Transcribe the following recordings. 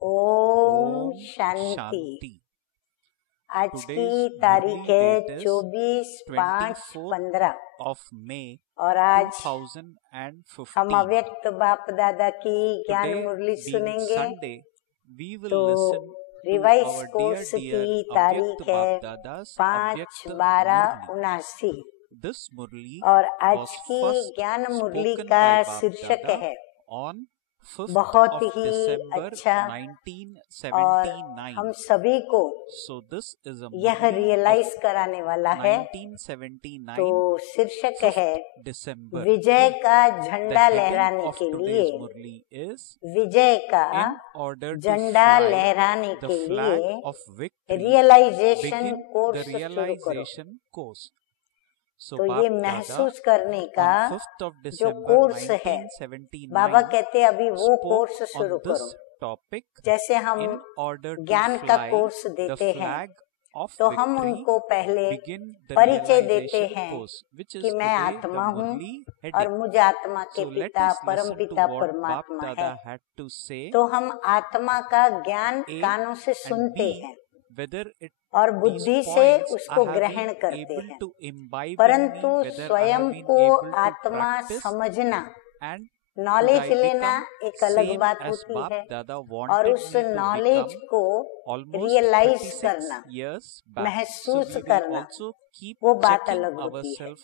ओम शांति। आज की तारीख है 24/5/15 और आज हम अव्यक्त बाप दादा की ज्ञान मुरली सुनेंगे। तो रिवाइज कोर्स की तारीख है 5/12/79 और आज की ज्ञान मुरली का शीर्षक है बहुत ही अच्छा और हम सभी को यह रियलाइज कराने वाला है। तो शीर्षक है विजय का झंडा लहराने के लिए, विजय का झंडा लहराने के लिए रियलाइजेशन कोर्स शुरू करो। तो ये महसूस करने का जो कोर्स है, बाबा कहते अभी वो कोर्स शुरू करो। जैसे हम ज्ञान का कोर्स देते हैं तो हम उनको पहले परिचय देते हैं कि मैं आत्मा हूँ और मुझे आत्मा के पिता परम पिता परमात्मा है। तो हम आत्मा का ज्ञान कानों से सुनते हैं और बुद्धि से उसको ग्रहण करते हैं, परंतु स्वयं को आत्मा समझना, नॉलेज लेना एक अलग बात होती है और उस नॉलेज को रियलाइज करना, महसूस करना, वो बात अलग होती है।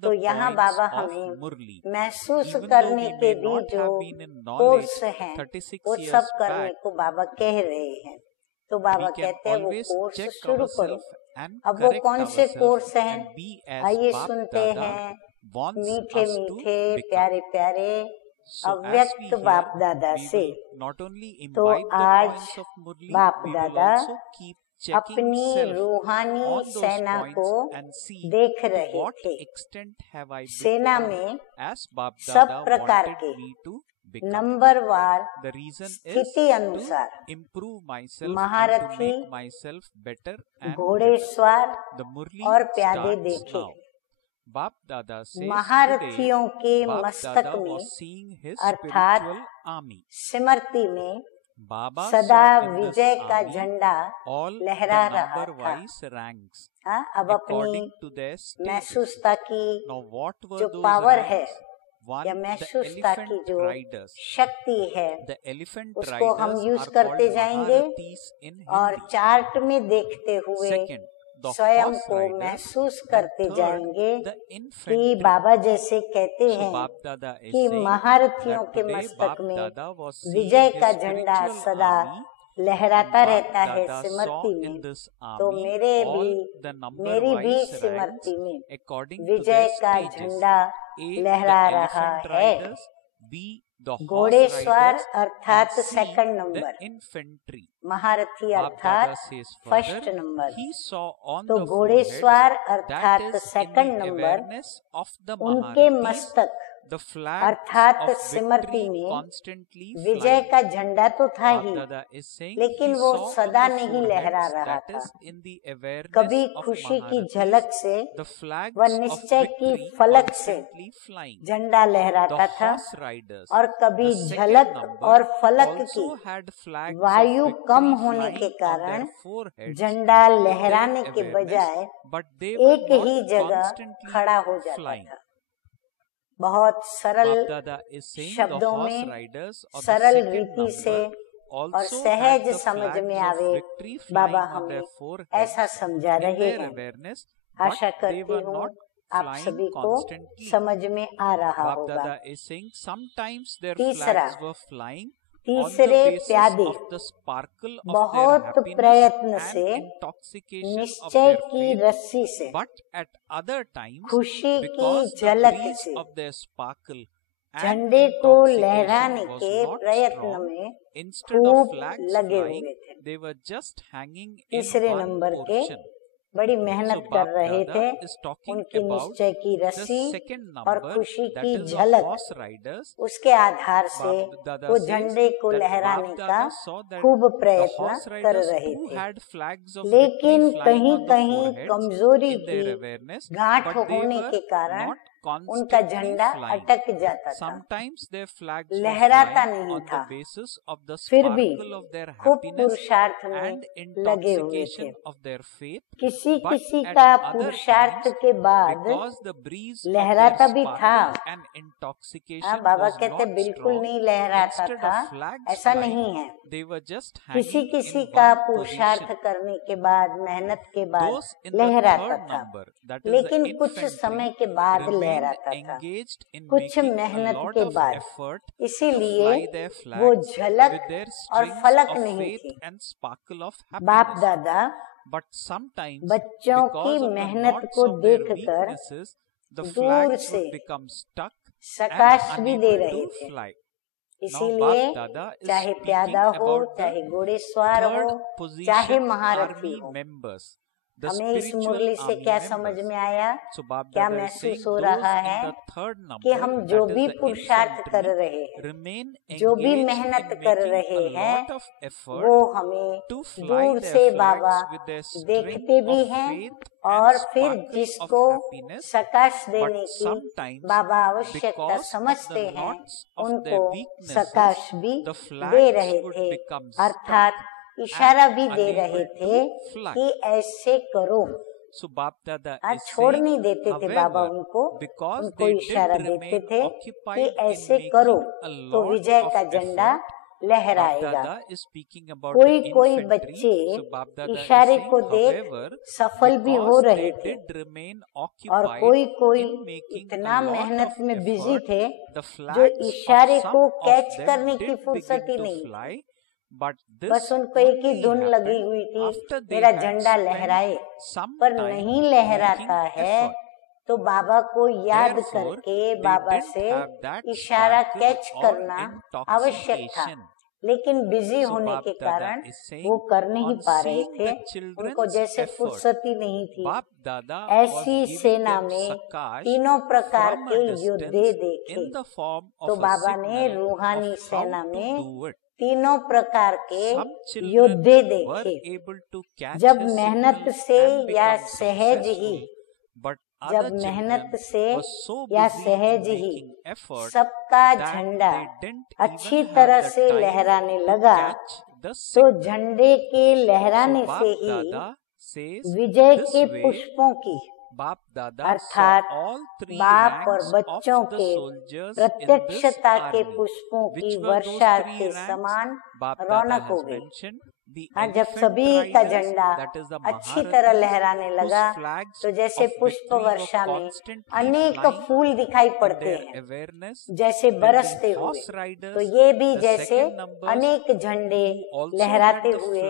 तो यहाँ बाबा हमें महसूस करने के भी जो कोर्स हैं वो सब करने को बाबा कह रहे हैं। तो बाबा कहते हैं वो कोर्स शुरू करो। अब वो कौन से कोर्स हैं, आइए सुनते हैं। मीठे मीठे प्यारे प्यारे अव्यक्त बाप दादा से। तो आज बाप दादा अपनी रूहानी सेना को देख रहे थे। सेना में सब प्रकार के नंबरवार स्थिति अनुसार महारथी, घोड़ेसवार और प्यादे देखे। महारथियों के मस्तक में अर्थात स्मृति में सदा विजय का झंडा लहरा रहा था। अब अपनी महसूसता की जो पावर है या महसूसता की जो शक्ति है उसको हम यूज करते जाएंगे और चार्ट में देखते हुए स्वयं को महसूस करते जाएंगे कि बाबा जैसे कहते हैं कि महारथियों के मस्तक में विजय का झंडा सदा लहराता रहता है स्मृति में। तो मेरी भी स्मृति में विजय का झंडा लहरा रहा है। घोड़ेसवार अर्थात सेकंड नंबर, महारथी अर्थात फर्स्ट नंबर। तो घोड़ेसवार अर्थात सेकंड नंबर, उनके मस्तक अर्थात स्मृति में विजय का झंडा तो था ही, लेकिन वो सदा नहीं लहरा रहा था। कभी खुशी की झलक से व निश्चय की फलक से झंडा लहराता था और कभी झलक और फलक की वायु कम होने के कारण झंडा लहराने के बजाय एक ही जगह खड़ा हो जाता था। बहुत सरल शब्दों में, सरल रीति से और सहज समझ में आवे बाबा हमें ऐसा समझा रहे हैं। आशा करती हूँ आप सभी को समझ में आ रहा होगा। तीसरे प्यादे बहुत प्रयत्न से निश्चय की रस्सी से, खुशी की झलक से झंडे को लहराने के प्रयत्न में खूब लगे हुए थे। तीसरे नंबर के बड़ी मेहनत कर रहे थे। उनकी निश्चय की रस्सी और खुशी की झलक, उसके आधार से वो झंडे को लहराने का खूब प्रयत्न कर रहे थे। लेकिन कहीं कहीं कमजोरी की गांठ होने के कारण उनका झंडा अटक जाता था, लहराता नहीं था, फिर भी खूब पुरुषार्थ में लगे हुए थे। किसी किसी का पुरुषार्थ के बाद लहराता भी था। बाबा कहते बिल्कुल नहीं लहराता था, ऐसा नहीं है। किसी किसी का पुरुषार्थ करने के बाद, मेहनत के बाद लहराता था, लेकिन कुछ समय के बाद लहराता था, कुछ मेहनत के बाद। इसीलिए वो झलक और फलक नहीं थी। बाप दादा बच्चों की मेहनत को देखकर दूर से सकाश भी दे रहे थे। इसीलिए चाहे प्यादा हो, चाहे घोड़ेसवार हो, चाहे महारथी हो, हमें इस मुरली से क्या समझ में आया, क्या महसूस हो रहा है कि हम जो भी पुरुषार्थ कर रहे हैं, जो भी मेहनत कर रहे हैं, वो हमें दूर से बाबा देखते भी हैं, और फिर जिसको सकाश देने की बाबा आवश्यकता समझते हैं, उनको सकाश भी दे रहे थे, अर्थात इशारा भी दे रहे थे कि ऐसे करो। आज छोड़ नहीं देते थे बाबा उनको इशारा देते थे कि ऐसे करो तो विजय का झंडा लहराएगा। कोई कोई बच्चे इशारे को देख सफल भी हो रहे थे, और कोई कोई इतना मेहनत में बिजी थे जो इशारे को कैच करने की फुर्सत ही नहीं। बस उनको एक ही धुन लगी हुई थी, मेरा झंडा लहराए, पर नहीं लहराता है तो बाबा को याद करके बाबा से इशारा कैच करना आवश्यक था, लेकिन बिजी होने के कारण वो कर नहीं पा रहे थे, उनको जैसे फुर्सत ही नहीं थी। ऐसी सेना में तीनों प्रकार के योद्धे देखे, तो बाबा ने रूहानी सेना में तीनों प्रकार के योद्धे देखे। जब मेहनत से या सहज ही, जब मेहनत से या सहज ही सबका झंडा अच्छी तरह से लहराने लगा, तो झंडे के लहराने से ही विजय के पुष्पों की, अर्थात बाप और बच्चों के प्रत्यक्षता के पुष्पों की वर्षा के समान रौनक हो गई। हाँ, जब सभी का झंडा अच्छी तरह लहराने लगा, तो जैसे पुष्प वर्षा में अनेक फूल दिखाई पड़ते हैं जैसे बरसते हुए, तो ये भी जैसे अनेक झंडे लहराते हुए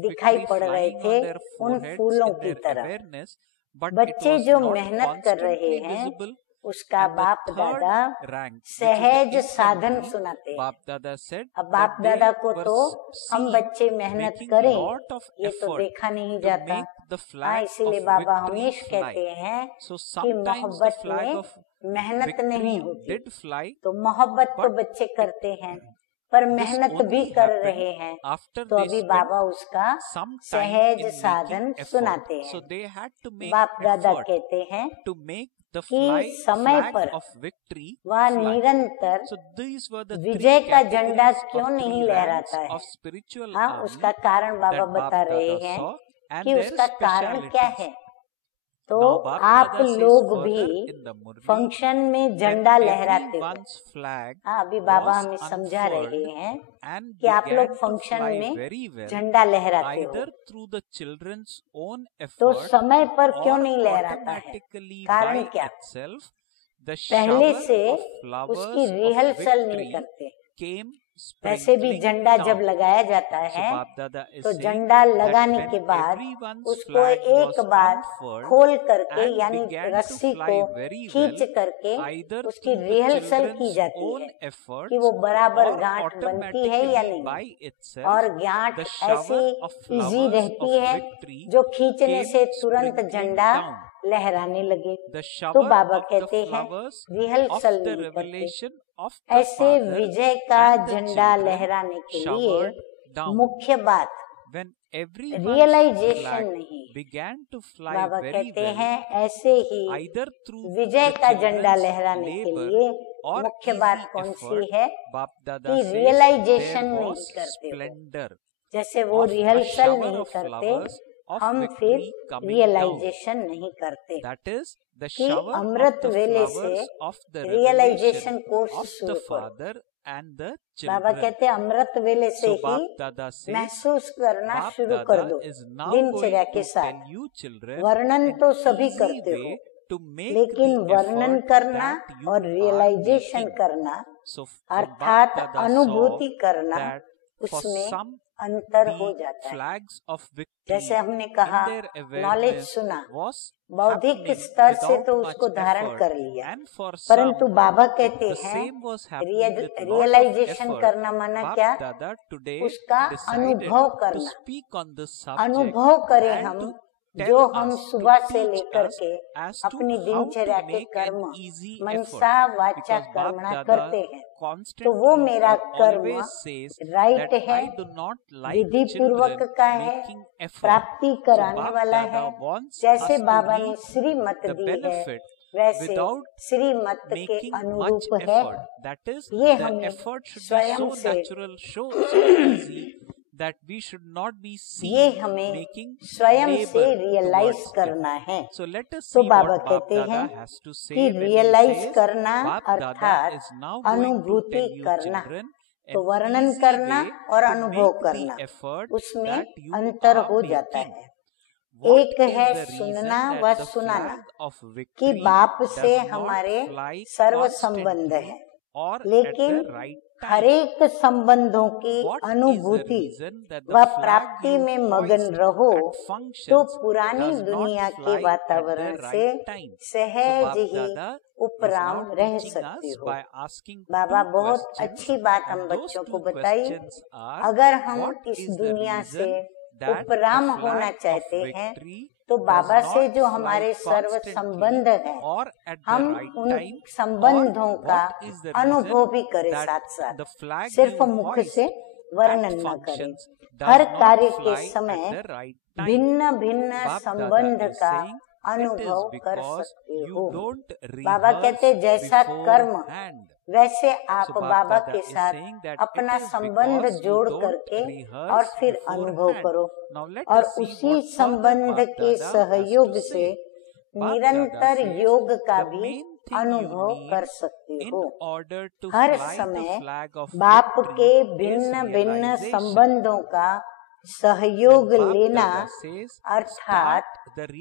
दिखाई पड़ रहे थे उन फूलों की तरह। बच्चे जो मेहनत कर रहे हैं उसका बाप दादा सहज साधन सुनाते हैं। अब बाप दादा को तो हम बच्चे मेहनत करें ये तो देखा नहीं जाता। इसीलिए बाबा हमेशा कहते हैं कि मोहब्बत में मेहनत नहीं होती। तो मोहब्बत तो बच्चे करते हैं पर मेहनत भी कर रहे हैं, तो अभी बाबा उसका सहज साधन सुनाते हैं। बाप दादा कहते हैं कि समय पर वह निरंतर विजय का झंडा क्यों नहीं लहराता है। हाँ, उसका कारण बाबा बता रहे हैं कि उसका कारण क्या है। तो आप लोग भी फंक्शन में झंडा लहराते हो। अभी बाबा हमें समझा रहे हैं कि आप लोग फंक्शन में झंडा लहराते हो, तो समय पर क्यों नहीं लहराता है, कारण क्या। पहले से उसकी रिहर्सल नहीं करते। वैसे भी झंडा जब लगाया जाता है तो झंडा लगाने के बाद उसको एक बार खोल करके यानी रस्सी को खींच करके उसकी रिहर्सल की जाती है कि वो बराबर गांठ बनती है या नहीं, और गांठ ऐसी इजी रहती है जो खींचने से तुरंत झंडा लहराने लगे। तो बाबा कहते हैं रिहर्सल नहीं करते। ऐसे विजय का झंडा लहराने के लिए मुख्य बात रियलाइजेशन नहीं। बाबा कहते हैं ऐसे ही विजय का झंडा लहराने के लिए मुख्य बात कौन सी है कि रियलाइजेशन नहीं करते। जैसे वो रिहर्सल नहीं करते, हम फिर रियलाइजेशन नहीं करते कि अमृत वेले से रियलाइजेशन कोर्स शुरू करो। बाबा कहते हैं अमृत वेले से ही महसूस करना शुरू कर दो दिनचर्या के साथ। वर्णन तो सभी करते हो, लेकिन वर्णन करना और रियलाइजेशन करना अर्थात अनुभूति करना, उसमें अंतर हो जाता है। जैसे हमने कहा नॉलेज सुना, बौद्धिक स्तर से तो उसको धारण कर लिया, परंतु बाबा कहते हैं रियलाइजेशन करना माना क्या, उसका अनुभव करना। अनुभव करें हम जो हम सुबह से लेकर के अपनी दिनचर्या के कर्म मनसा वाचा कर्मणा करते हैं, तो वो मेरा कर्म राइट है, विधि पूर्वक का है, प्राप्ति कराने वाला है। जैसे बाबा ने श्रीमत दी है वैसे श्रीमत के अनुरूप है। ये हमें स्वयं से ये हमें स्वयं से रियलाइज करना है। तो बाबा कहते हैं कि रियलाइज करना अर्थात अनुभूति करना, तो वर्णन करना और अनुभव करना, उसमें अंतर हो जाता है। एक है सुनना व सुनाना कि बाप से हमारे सर्व संबंध है, लेकिन हरेक संबंधों की अनुभूति व प्राप्ति में मगन रहो तो पुरानी दुनिया के वातावरण से सहज ही उपराम रह सकते हो। बाबा बहुत अच्छी बात हम बच्चों को बताई, अगर हम इस दुनिया से उपराम होना चाहते हैं तो बाबा से जो हमारे सर्व संबंध है, हम उन संबंधों का अनुभव भी करें, साथ साथ सिर्फ मुख से वर्णन न करें। हर कार्य के समय भिन्न भिन्न संबंध का अनुभव कर सकते हो। बाबा कहते जैसा कर्म वैसे आप बाबा के साथ अपना संबंध जोड़ करके और फिर अनुभव करो, और उसी संबंध के सहयोग से निरंतर योग का भी अनुभव कर सकते हो। हर समय बाप के भिन्न भिन्न संबंधों का सहयोग लेना अर्थात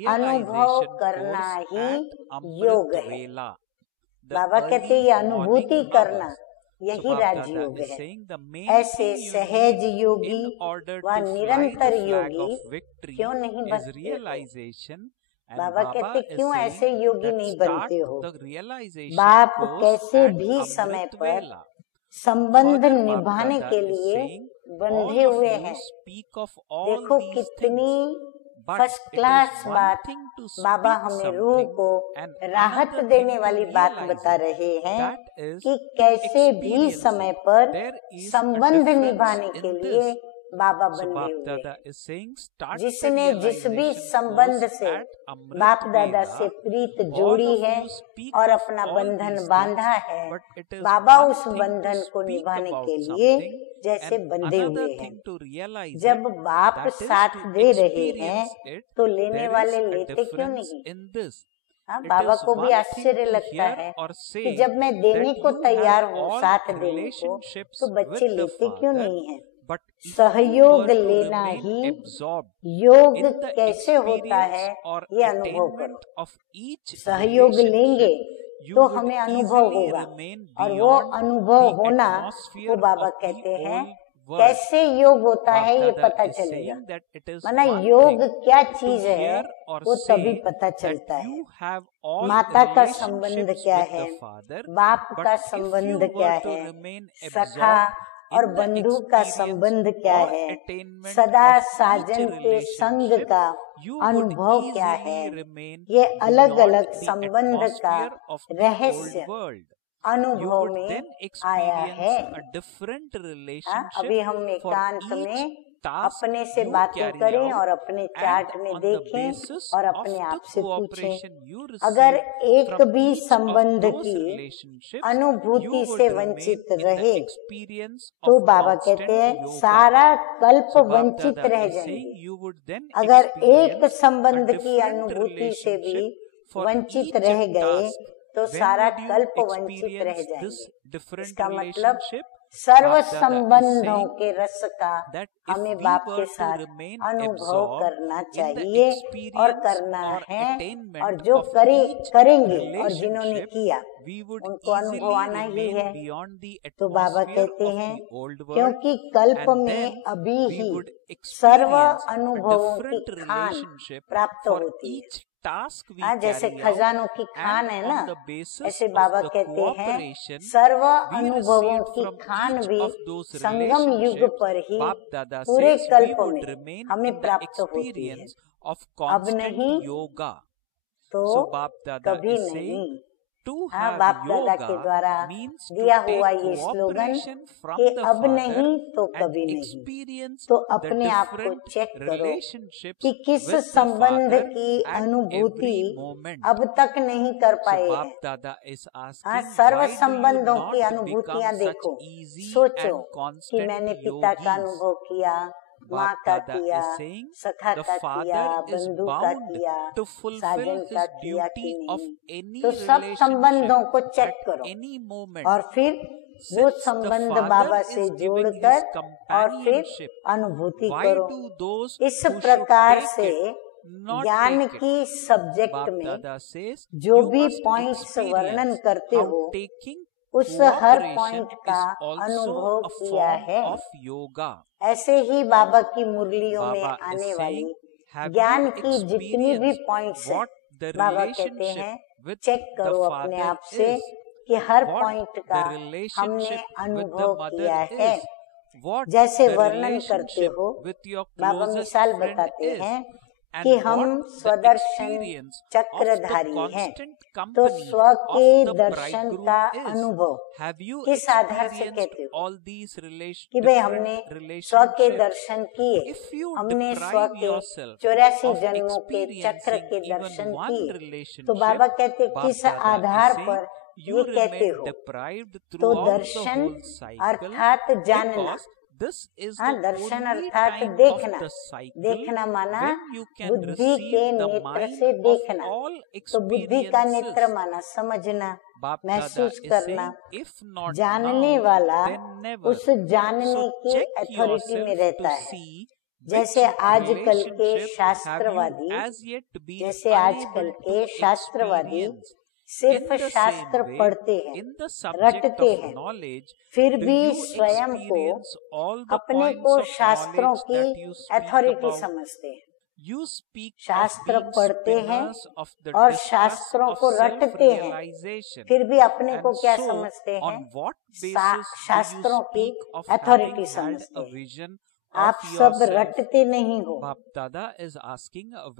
अनुभव करना ही योग है। बाबा कहते ये अनुभूति करना यही राजयोग है। ऐसे सहज योगी व निरंतर योगी क्यों नहीं बनते? बाबा कहते क्यों ऐसे योगी नहीं बनते हो? बाप कैसे भी समय पर संबंध निभाने के लिए बंधे हुए हैं। देखो कितनी फर्स्ट क्लास बात बाबा हमें रूह को राहत देने वाली बात बता रहे हैं कि कैसे भी समय पर संबंध निभाने के लिए बाबा बंधे हुए। जिसने जिस भी संबंध से बाप दादा से प्रीत जोड़ी है और अपना बंधन बांधा है, बाबा उस बंधन को निभाने के लिए जैसे बंधे हुए हैं। जब बाप साथ दे रहे हैं तो लेने वाले लेते क्यों नहीं? बाबा को भी आश्चर्य लगता है कि जब मैं देने को तैयार हूँ, साथ देने को, तो बच्चे लेते क्यों नहीं है? सहयोग लेना ही योग कैसे होता है ये अनुभव करो। सहयोग लेंगे तो हमें अनुभव होगा, और वो अनुभव होना वो बाबा कहते हैं कैसे योग होता है ये पता चलेगा। माना योग क्या चीज है वो तभी पता चलता है। माता का संबंध क्या है, बाप का संबंध क्या है, सखा और बंधु का संबंध क्या है, सदा साजन के संग का अनुभव क्या है, ये अलग अलग संबंध का रहस्य अनुभव में आया है। अभी हम एकांत में अपने से बातें करें और अपने चार्ट में देखें और अपने आप से पूछें। अगर एक भी संबंध की अनुभूति से वंचित रहे तो बाबा कहते हैं सारा कल्प वंचित रह जाएंगे। अगर एक संबंध की अनुभूति से भी वंचित रह गए तो सारा कल्प वंचित रह जाएंगे। इसका मतलब सर्व संबंधों के रस का हमें बाप के साथ अनुभव करना चाहिए और करना है, और जो करेंगे और जिन्होंने किया उनको अनुभव आना ही है। तो बाबा कहते हैं क्योंकि कल्प में अभी ही सर्व अनुभवों की खान प्राप्त होती है। जैसे खजानों की खान है ना, ऐसे बाबा कहते हैं सर्व अनुभवों की खान भी संगम युग पर ही पूरे कल्प में हमें प्राप्त होती है। अब नहीं तो कभी नहीं। बाप दादा के द्वारा दिया हुआ ये स्लोगन कि अब नहीं तो कभी नहीं। तो अपने आप को चेक करो कि किस संबंध की अनुभूति अब तक नहीं कर पाए हैं। सर्व संबंधों की अनुभूतियाँ देखो, सोचो कि मैंने पिता का अनुभव किया, माँ का किया, सखा का किया, बंधु का किया, साजन का किया कि नहीं। तो सब संबंधों को चेक करो और फिर वो संबंध बाबा से जोड़कर और फिर अनुभूति करो। इस प्रकार से ज्ञान की सब्जेक्ट में जो भी पॉइंट्स वर्णन करते हो उस हर पॉइंट का अनुभव किया है। ऐसे ही बाबा की मुरलियों में आने वाली ज्ञान की जितनी भी पॉइंट्स हैं, बाबा कहते हैं चेक करो अपने आप से कि हर पॉइंट का हमने अनुभव किया है। जैसे वर्णन करते हो, बाबा मिसाल बताते हैं कि हम स्वदर्शन चक्रधारी हैं, तो स्व के दर्शन का अनुभव किस आधार से कहते हो कि भाई हमने स्व के दर्शन किए, हमने स्व के 84 जन्मों के चक्र के दर्शन किए। तो बाबा कहते किस आधार पर ये कहते हो? तो दर्शन अर्थात जानना, दर्शन अर्थात देखना। देखना माना बुद्धि के नेत्र से देखना, तो बुद्धि का नेत्र माना समझना, महसूस करना। जानने वाला उस जानने की अथॉरिटी में रहता है। जैसे आजकल के शास्त्रवादी सिर्फ शास्त्र पढ़ते हैं, रटते हैं, फिर भी स्वयं को अपने को शास्त्रों की अथॉरिटी समझते हैं। शास्त्र पढ़ते हैं और शास्त्रों को रटते हैं, फिर भी अपने को क्या समझते हैं? शास्त्रों की अथॉरिटी समझते हैं। आप सब रटते नहीं हो।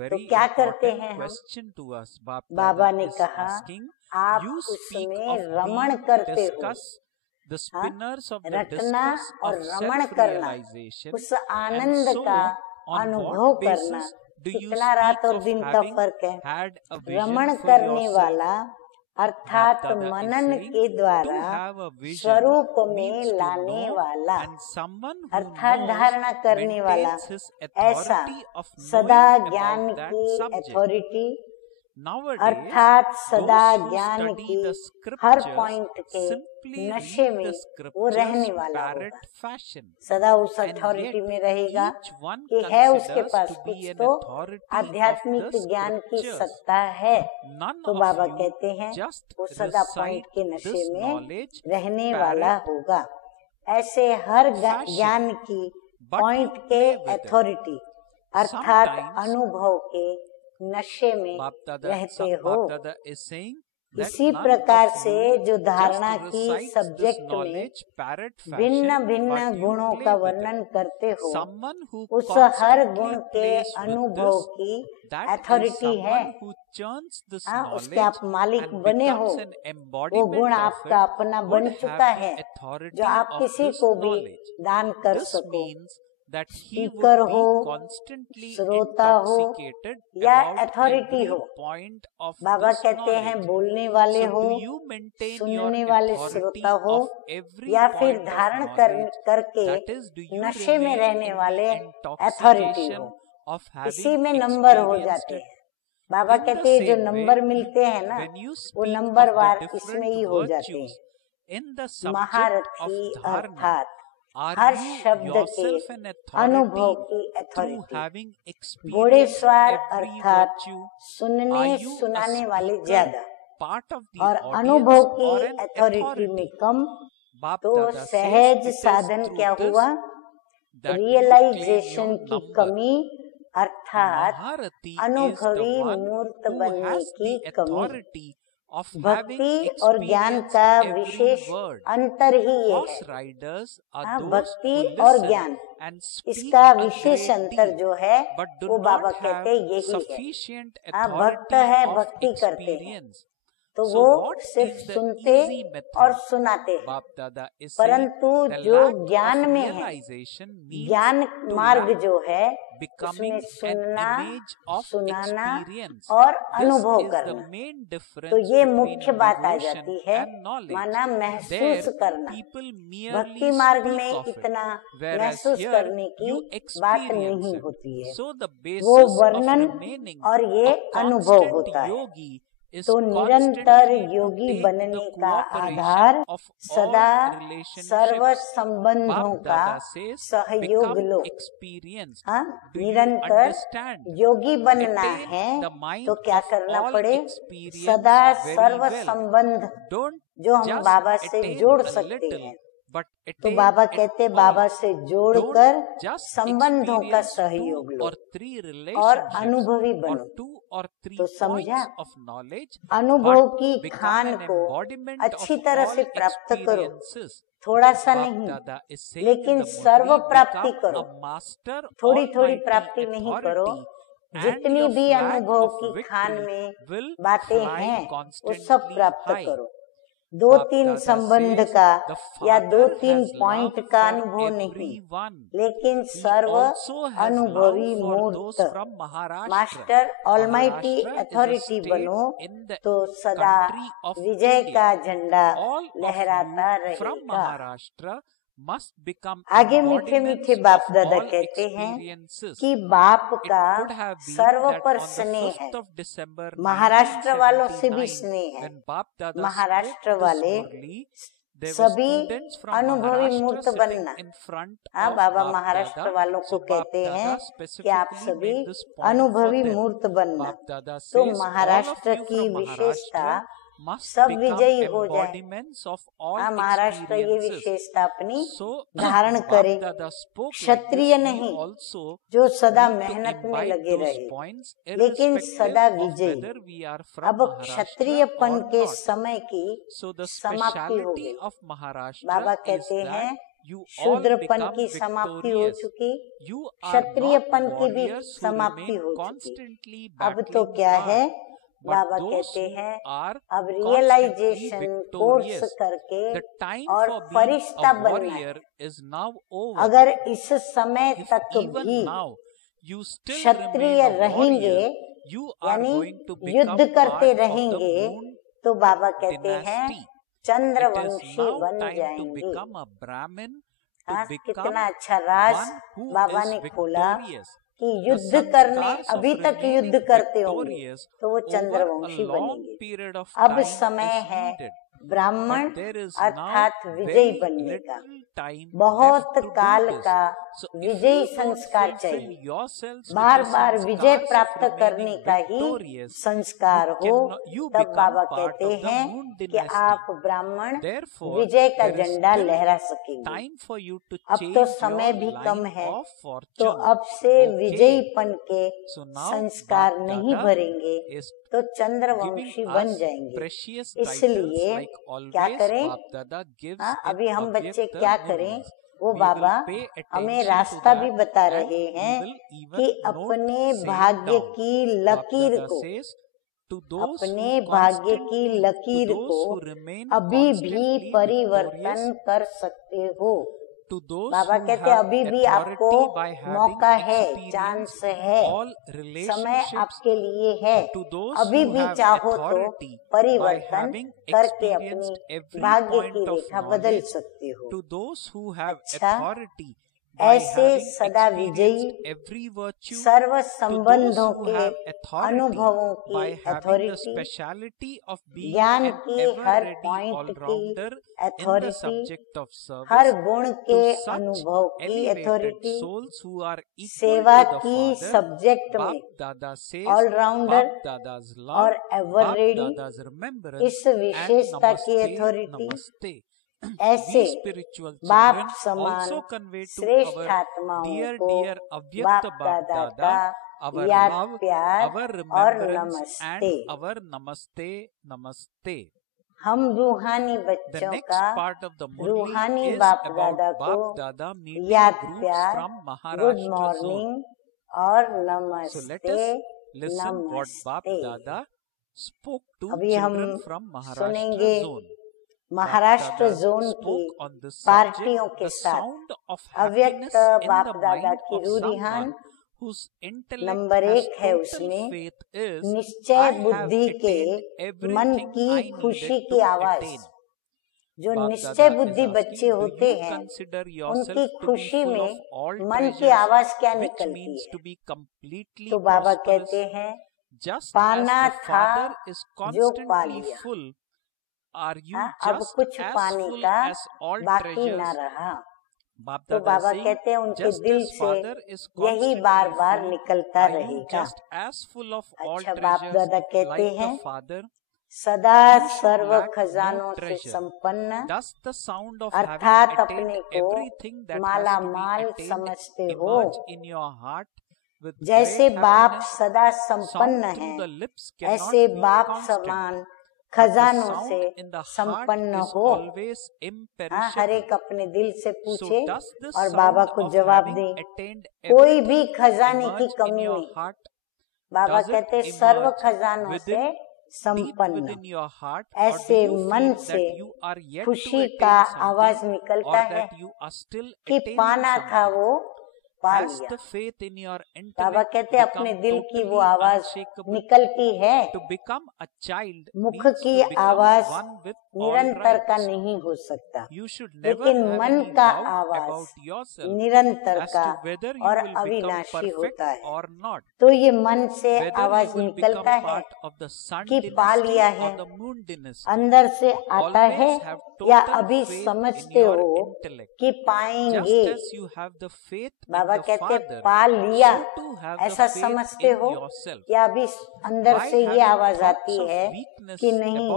तो क्या करते हैं हम? बाबा ने कहा आप उसमें रमण करते हो। रटना और रमण करना, उस आनंद का अनुभव करना, कितना रात और दिन का फर्क है। रमण करने वाला अर्थात मनन के द्वारा स्वरूप में लाने वाला, अर्थात धारणा करने वाला, ऐसा सदा ज्ञान की अथॉरिटी अर्थात सदा ज्ञान की हर पॉइंट के नशे में वो रहने वाला होगा। सदा उस अथॉरिटी में रहेगा कि है उसके पास कुछ तो आध्यात्मिक ज्ञान की सत्ता है। तो बाबा कहते हैं वो सदा पॉइंट के नशे में रहने वाला होगा। ऐसे हर ज्ञान की पॉइंट के अथॉरिटी अर्थात अनुभव के नशे में रहते हो। इसी प्रकार से जो धारणा की सब्जेक्ट में भिन्न भिन्न गुणों का वर्णन करते हो, उस हर गुण के अनुभव की अथॉरिटी है। उसके आप मालिक बने हो, वो गुण आपका अपना बन चुका है जो आप किसी को भी दान कर सको। स्पीकर हो, श्रोता हो या अथॉरिटी हो, बाबा कहते हैं बोलने वाले हो, सुनने वाले श्रोता हो, या फिर धारण करके नशे में रहने वाले अथॉरिटी हो, इसी में नंबर हो जाते हैं। बाबा कहते हैं जो नंबर मिलते हैं ना, वो नंबर वार इसमें ही हो जाते हैं। महारथी अर्थात हर शब्द के अनुभव की अथॉरिटी, घोड़ेसवार अर्थात सुनने सुनाने वाले ज्यादा और अनुभव की अथॉरिटी में कम। तो सहज साधन क्या हुआ? रियलाइजेशन की कमी अर्थात अनुभवी मूर्त बनने की कमी। भक्ति और ज्ञान का विशेष अंतर ही ये है। भक्ति और ज्ञान, इसका विशेष अंतर जो है वो बाबा कहते हैं यही है। भक्त है, भक्ति करते हैं, तो वो सिर्फ सुनते और सुनाते हैं, परंतु जो ज्ञान में है, ज्ञान मार्ग जो है, उसमें सुनना, सुनाना और अनुभव करना, तो ये मुख्य बात आ जाती है। माना महसूस करना। भक्ति मार्ग में इतना महसूस करने की बात नहीं होती है, वो वर्णन और ये अनुभव होता है। तो निरंतर योगी बनने का आधार सदा सर्व संबंधों का सहयोग लो। निरंतर योगी बनना है तो क्या करना पड़े? सदा सर्व संबंध जो हम बाबा से जोड़ सकते हैं, तो बाबा कहते बाबा से जोड़कर संबंधों का सहयोग लो और अनुभवी बनो। तो समझा, अनुभव की खान को अच्छी तरह से प्राप्त करो, थोड़ा सा नहीं लेकिन सर्व प्राप्ति करो। थोड़ी थोड़ी प्राप्ति नहीं करो, जितनी भी अनुभव की खान में बातें हैं वो सब प्राप्त करो। 2-3 संबंध का या 2-3 पॉइंट का अनुभव नहीं, लेकिन सर्व अनुभवी मूर्त मास्टर ऑलमाइटी अथॉरिटी बनो, तो सदा विजय का झंडा लहराता रहेगा। आगे मीठे मीठे बाप दादा कहते हैं कि बाप का सर्व पर स्नेह है, महाराष्ट्र वालों से भी स्नेह है। महाराष्ट्र वाले सभी अनुभवी मूर्त बनना। हाँ, बाबा महाराष्ट्र वालों को कहते हैं कि आप सभी अनुभवी मूर्त बनना। तो महाराष्ट्र की विशेषता सब विजयी हो जाए। महाराष्ट्र ये विशेषता अपनी धारण करे, क्षत्रिय नहीं जो सदा मेहनत में लगे रहे, लेकिन सदा विजयी। अब क्षत्रियपन के समय की समाप्ति हो गई। बाबा कहते हैं शूद्रपन की समाप्ति हो चुकी, क्षत्रियपन की भी समाप्ति हो चुकी। अब तो क्या है? बाबा कहते हैं अब रियलाइजेशन कोर्स करके और फरिश्ता बनना है। अगर इस समय तक भी क्षत्रिय रहेंगे यानी युद्ध करते रहेंगे, तो बाबा कहते हैं चंद्रवंशी बन जाएंगे। कितना अच्छा राज बाबा ने खोला कि युद्ध करने, अभी तक युद्ध करते होंगे तो वो चंद्रवंशी बनेंगे। अब समय है ब्राह्मण अर्थात विजयी बनने का। बहुत काल का विजयी संस्कार चाहिए, बार बार विजय प्राप्त करने का ही संस्कार हो। तब बाबा कहते हैं कि आप ब्राह्मण विजय का झंडा लहरा सकेंगे। अब तो समय भी कम है, तो अब से विजयीपन के संस्कार नहीं भरेंगे तो चंद्रवंशी बन जाएंगे। इसलिए क्या करें? अभी हम बच्चे क्या करें? वो बाबा हमें रास्ता भी बता रहे हैं कि अपने भाग्य की लकीर को, अपने भाग्य की लकीर को अभी भी परिवर्तन कर सकते हो। बाबा कहते अभी भी आपको मौका है, चांस है, समय आपके लिए है। अभी भी चाहो तो परिवर्तन करके अपनी भाग्य की रेखा बदल सकते हो। अच्छा, ऐसे सदा विजयी सर्व संबंधों के अनुभवों की अथॉरिटी, ज्ञान की हर पॉइंट की अथॉरिटी, हर गुण के अनुभव की अथॉरिटी, सेवा की सब्जेक्ट में ऑलराउंडर और एवर रेडी, इस विशेषता की अथॉरिटी, ऐसे बाप समान श्रेष्ठ आत्माओं को बाप दादा का याद, प्यार और नमस्ते। हम रूहानी बच्चों का रूहानी बाप दादा को याद, प्यार, गुड मॉर्निंग और नमस्ते। अभी हम सुनेंगे महाराष्ट्र जोन की पार्टियों के साथ अव्यक्त बाप दादा की रूहान नंबर 1 है। उसमें निश्चय बुद्धि के मन की खुशी की आवाज। जो निश्चय बुद्धि बच्चे होते हैं उनकी खुशी में मन की आवाज क्या निकलती है? तो बाबा कहते हैं पाना था जो पा लिया, अब कुछ पाने का बाकी ना रहा। तो बाबा कहते हैं उनके दिल से यही बार बार निकलता रहेगा। अच्छा, बाप दादा कहते हैं सदा सर्व खजानों से संपन्न, अर्थात अपने को माला माल समझते हो। जैसे बाप सदा संपन्न है, ऐसे बाप समान खजानों से संपन्न हो। हर एक अपने दिल से पूछे और बाबा को जवाब दे। कोई भी खजाने की कमी नहीं। बाबा कहते सर्व खजानों से संपन्न। ऐसे मन से खुशी का आवाज निकलता है कि पाना था वो पा लिया। बाबा कहते अपने दिल की वो आवाज निकलती है। मुख की आवाज निरंतर का नहीं हो सकता, लेकिन मन का आवाज निरंतर का और अविनाशी होता है। तो ये मन से आवाज निकलता है कि पा लिया है, अंदर से आता है या अभी समझते हो कि पाएंगे। बाबा कहते पा लिया ऐसा समझते हो या अभी अंदर से ये आवाज आती है कि नहीं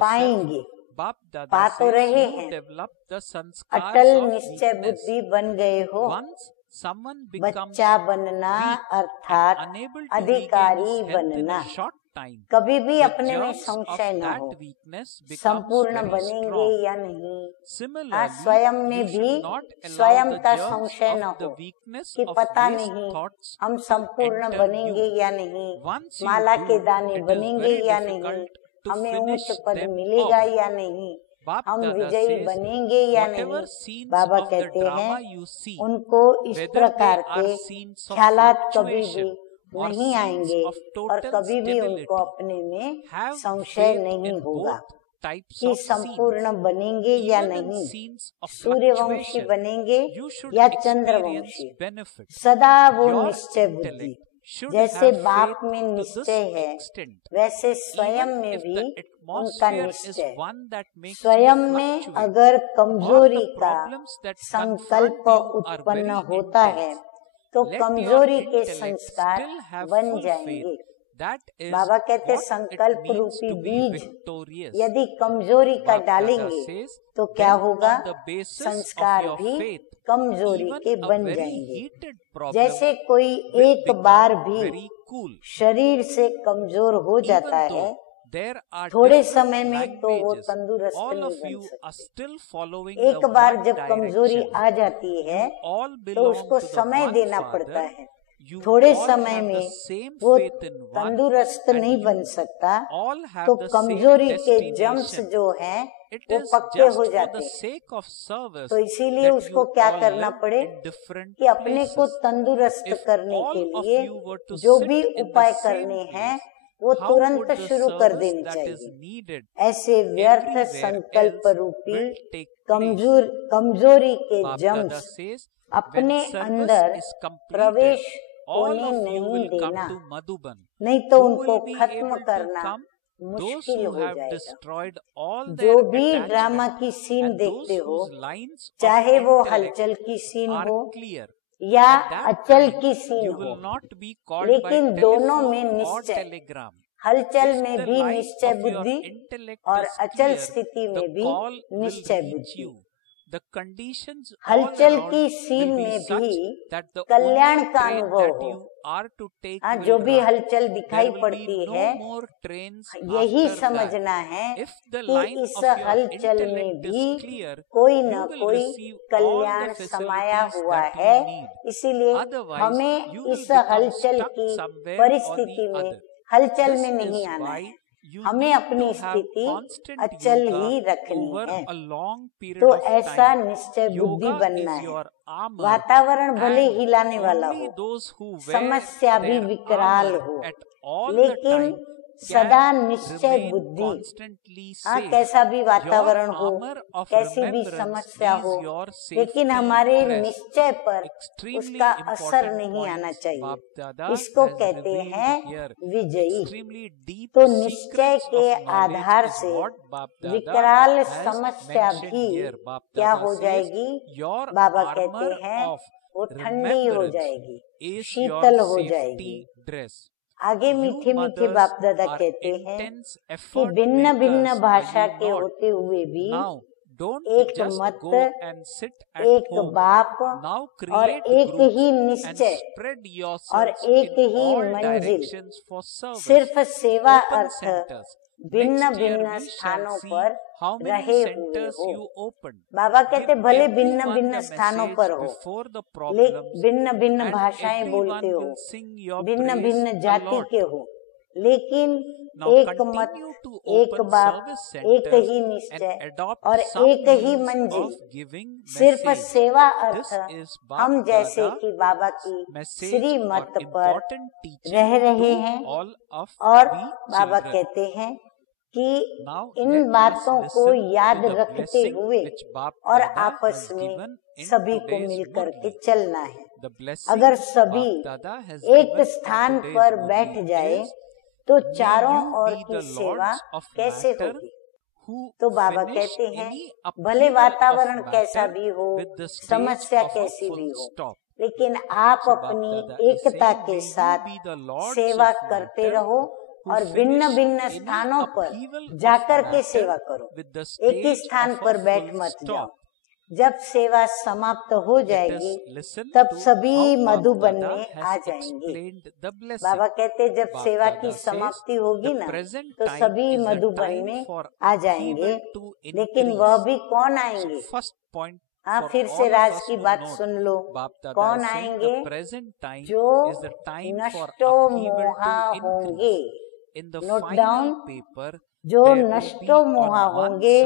पाएंगे? पा तो रहे हैं। अटल निश्चय बुद्धि बन गए हो। बच्चा बनना अर्थात अधिकारी बनना। कभी भी अपने में संशय न हो, संपूर्ण बनेंगे या नहीं। स्वयं में भी स्वयं का संशय न हो कि पता नहीं हम संपूर्ण बनेंगे या नहीं, माला के दाने बनेंगे या नहीं, हमें ऊंच पद मिलेगा या नहीं, हम विजयी बनेंगे या नहीं। बाबा कहते हैं उनको इस प्रकार के ख्यालात कभी भी नहीं आएंगे और कभी भी उनको अपने में संशय नहीं होगा कि संपूर्ण बनेंगे या नहीं, सूर्यवंशी बनेंगे या चंद्रवंशी। सदा वो निश्चय बुद्धि, जैसे बाप में निश्चय है वैसे स्वयं में भी उनका निश्चय। स्वयं में अगर कमजोरी का संकल्प उत्पन्न होता है तो कमजोरी के संस्कार बन जाएंगे। बाबा कहते संकल्प रूपी बीज यदि कमजोरी का डालेंगे तो क्या होगा? संस्कार भी कमजोरी के बन जाएंगे। जैसे कोई एक बार भी शरीर से कमजोर हो जाता है, थोड़े समय में तो वो तंदुरुस्त नहीं बन सकते। एक बार जब कमजोरी आ जाती है तो उसको समय देना पड़ता है। थोड़े समय में वो तंदुरुस्त नहीं बन सकता, तो कमजोरी के जम्स जो हैं वो पक्के हो जाते हैं। तो इसीलिए उसको क्या करना पड़े कि अपने को तंदुरुस्त करने के लिए जो भी उपाय करने हैं वो तुरंत शुरू कर देनी चाहिए। ऐसे व्यर्थ संकल्प रूपी कमजोरी के जम्स अपने अंदर प्रवेश होने नहीं देना, नहीं तो उनको खत्म करना मुश्किल हो जाएगा। जो भी ड्रामा की सीन देखते हो, चाहे वो हलचल की सीन हो या अचल की सीन हो, लेकिन दोनों में निश्चय, हलचल में भी निश्चय बुद्धि और अचल स्थिति में भी निश्चय बुद्धि। हलचल की सीन में भी कल्याण का अनुभव हो। जो भी हलचल दिखाई पड़ती है, यही समझना है कि इस हलचल में भी कोई न कोई कल्याण समाया हुआ है। इसीलिए हमें इस हलचल की परिस्थिति में, हलचल में नहीं आना है, हमें अपनी स्थिति अचल ही रखनी है। तो ऐसा निश्चय बुद्धि बनना है। वातावरण भले हिलाने वाला हो, समस्या भी विकराल हो, लेकिन सदा निश्चय बुद्धि। कैसा भी वातावरण हो, कैसी भी समस्या हो, लेकिन हमारे निश्चय पर उसका असर नहीं आना चाहिए। इसको कहते हैं विजयी। तो निश्चय के आधार से विकराल समस्या भी क्या हो जाएगी? बाबा कहते हैं वो ठंडी हो जाएगी, शीतल हो जाएगी। आगे मीठे मीठे बाप दादा कहते हैं कि भिन्न भिन्न भाषा के होते हुए भी एक मत, एक बाप और एक ही निश्चय और एक ही मंजिल, सिर्फ सेवा अर्थ भिन्न भिन्न स्थानों पर रहे हुए हो। बाबा कहते भले भिन्न भिन्न स्थानों पर हो, भिन्न भिन्न भाषाएं बोलते हो, भिन्न भिन्न जाति के हो, लेकिन एक मत, एक बाप, एक ही निश्चय और एक ही मंजिल, सिर्फ सेवा अर्थ हम जैसे कि बाबा की श्री मत पर रह रहे हैं। और बाबा कहते हैं कि इन बातों को याद रखते हुए और आपस में सभी को मिलकर के चलना है। अगर सभी एक स्थान पर बैठ जाए तो चारों ओर की सेवा कैसे होगी? तो बाबा कहते हैं भले वातावरण कैसा भी हो, समस्या कैसी भी हो, लेकिन आप अपनी एकता के साथ सेवा करते रहो और भिन्न भिन्न स्थानों पर जाकर के सेवा करो। एक ही स्थान पर बैठ मत जाओ। जब सेवा समाप्त हो जाएगी तब सभी मधुबन में आ जाएंगे। बाबा कहते जब सेवा की समाप्ति होगी ना तो सभी मधुबन में आ जाएंगे, लेकिन वह भी कौन आएंगे? हाँ, फिर से राज की बात सुन लो। कौन आएंगे? जो नष्टो मोहा होंगे। नोट डाउन, जो नष्टो मोहा होंगे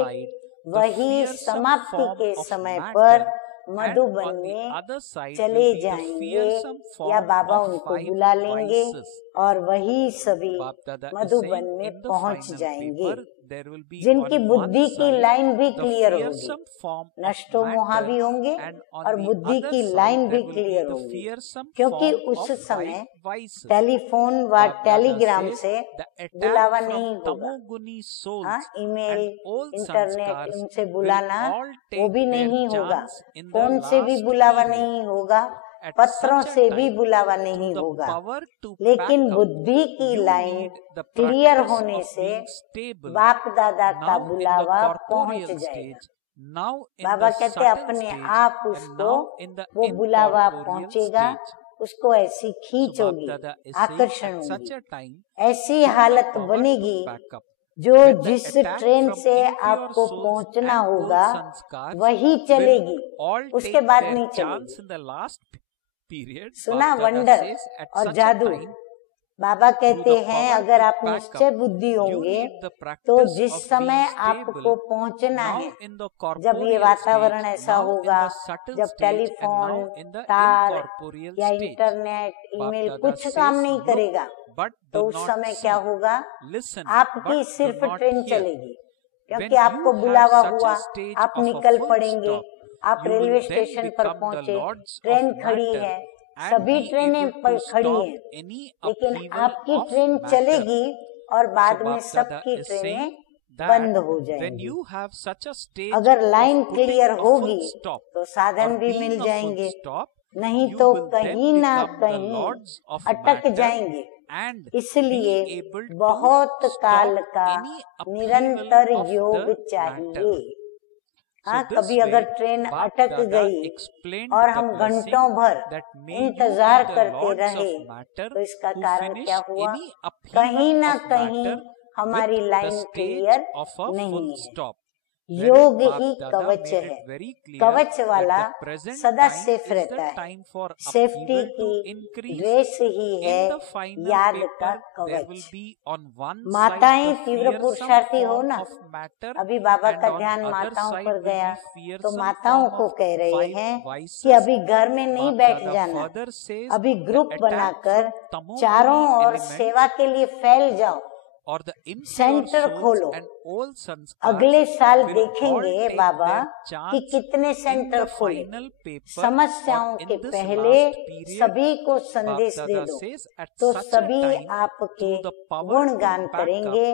वही समाप्ति के समय पर मधुबन में चले जाएंगे या बाबा उनको बुला लेंगे और वही सभी मधुबन में पहुंच जाएंगे। जिनकी बुद्धि की लाइन भी क्लियर होगी, नष्टो मोहा भी होंगे और बुद्धि की लाइन भी क्लियर होगी, क्योंकि उस समय टेलीफोन व टेलीग्राम से बुलावा नहीं होगा। ईमेल, इंटरनेट इनसे बुलाना वो भी नहीं होगा, फोन से भी बुलावा नहीं होगा, पत्रों से भी बुलावा नहीं होगा, लेकिन बुद्धि की लाइन क्लियर होने से बाप दादा का बुलावा पहुंच जाएगा। बाबा कहते अपने आप उसको वो बुलावा पहुंचेगा, उसको ऐसी खींच होगी, आकर्षण होगी, ऐसी हालत बनेगी जो जिस ट्रेन से आपको पहुंचना होगा वही चलेगी, उसके बाद नहीं चलेगी। सुना वंडर और जादू। बाबा कहते हैं अगर आप निश्चय बुद्धि होंगे तो जिस समय आपको पहुंचना है, जब ये वातावरण ऐसा होगा, जब टेलीफोन, तार या इंटरनेट, ईमेल कुछ काम नहीं करेगा, तो उस समय क्या होगा, आपकी सिर्फ ट्रेन चलेगी, क्योंकि आपको बुलावा हुआ, आप निकल पड़ेंगे। आप रेलवे स्टेशन पर पहुंचे, ट्रेन खड़ी है, सभी ट्रेनें पर खड़ी हैं, लेकिन आपकी ट्रेन चलेगी और बाद में सबकी ट्रेनें बंद हो जाएंगी। अगर लाइन क्लियर होगी तो साधन भी मिल जाएंगे, नहीं तो कहीं ना कहीं अटक जाएंगे। इसलिए बहुत काल का निरंतर योग चाहिए। हाँ, कभी अगर ट्रेन अटक गई और हम घंटों भर इंतजार करते रहे तो इसका कारण क्या हुआ, कहीं ना कहीं हमारी लाइन क्लियर नहीं है। योग ही कवच है, कवच वाला सदा सेफ रहता है। सेफ्टी की ड्रेस ही है याद का कवच। माताएं तीव्र पुरुषार्थी हो ना, अभी बाबा का ध्यान माताओं पर गया तो माताओं को कह रहे हैं कि अभी घर में नहीं बैठ जाना, अभी ग्रुप बनाकर चारों ओर सेवा के लिए फैल जाओ, सेंटर खोलो। अगले साल देखेंगे बाबा कि कितने सेंटर खोले। समस्याओं के पहले सभी को संदेश दे दो तो सभी आपके गुणगान करेंगे।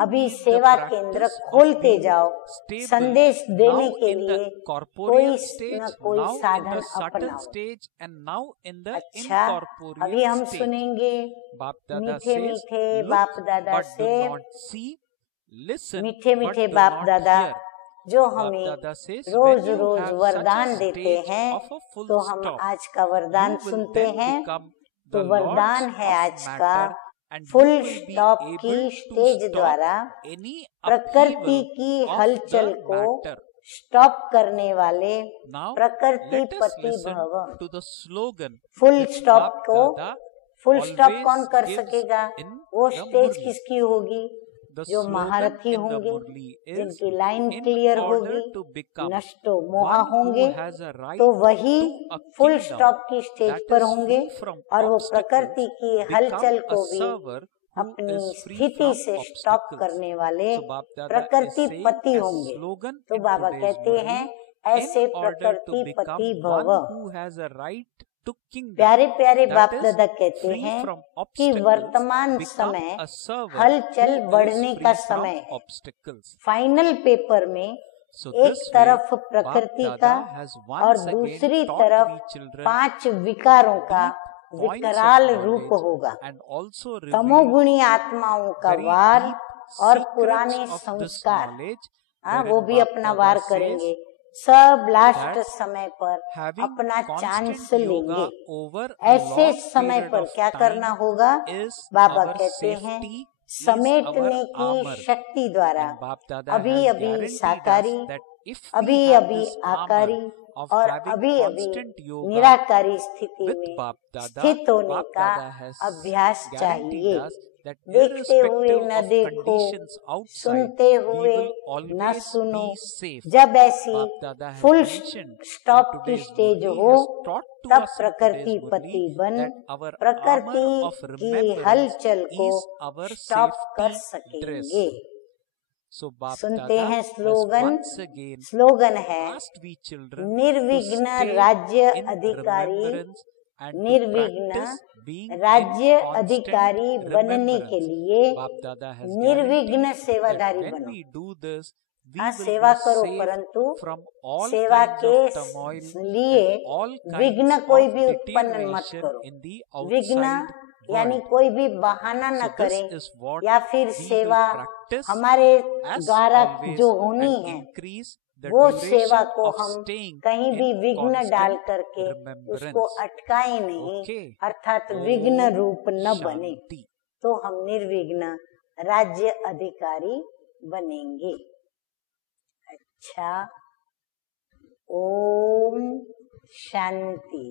अभी सेवा केंद्र खोलते जाओ, संदेश देने के लिए कोई न कोई साधन अपनाओ। अच्छा, अभी हम सुनेंगे मीठे मीठे बाप दादा से, मीठे मीठे बाप दादा जो हमें रोज रोज वरदान देते हैं। तो हम आज का वरदान सुनते हैं। तो वरदान है आज का, फुल स्टॉप की स्टेज द्वारा प्रकृति की हलचल को स्टॉप करने वाले प्रकृति पति भव। फुल स्टॉप को, फुल स्टॉप कौन कर सकेगा, वो स्टेज किसकी होगी, जो महारथी होंगे, जिनकी लाइन क्लियर होगी, नष्टो मोहा होंगे, तो वही फुल स्टॉप की स्टेज पर होंगे और वो प्रकृति की हलचल को भी अपनी स्थिति से स्टॉप करने वाले प्रकृति पति होंगे। तो बाबा कहते हैं ऐसे प्रकृति पति भव। प्यारे प्यारे बाप दादा कहते हैं कि वर्तमान समय हलचल बढ़ने का समय है। फाइनल पेपर में एक तरफ प्रकृति का और दूसरी तरफ 5 विकारों का विकराल रूप होगा। तमोगुणी आत्माओं का वार और पुराने संस्कार, वो भी अपना वार करेंगे। सब लास्ट समय पर अपना चांस लेंगे। ऐसे समय पर क्या करना होगा, बाबा कहते हैं समेटने की शक्ति द्वारा अभी अभी साकारी, अभी अभी आकारी और अभी अभी निराकारी स्थिति में स्थित होने का अभ्यास चाहिए। देखते हुए न देखो, सुनते हुए न सुनो। जब ऐसी फुल स्टॉप की स्टेज हो तब प्रकृति पति बन प्रकृति की हलचल को स्टॉप कर सकेंगे। सुनते हैं स्लोगन। स्लोगन है निर्विघ्न राज्य अधिकारी। निर्विघ्न राज्य अधिकारी बनने के लिए निर्विघ्न सेवादारी बनो। हाँ, सेवा करो, परंतु सेवा के लिए विघ्न कोई भी उत्पन्न मत करो। विघ्न यानी कोई भी बहाना न करें, या फिर सेवा हमारे द्वारा जो होनी है वो सेवा को हम कहीं भी विघ्न डाल करके उसको अटकाए नहीं, अर्थात विघ्न रूप न बने, तो हम निर्विघ्न राज्य अधिकारी बनेंगे। अच्छा, ओम शांति।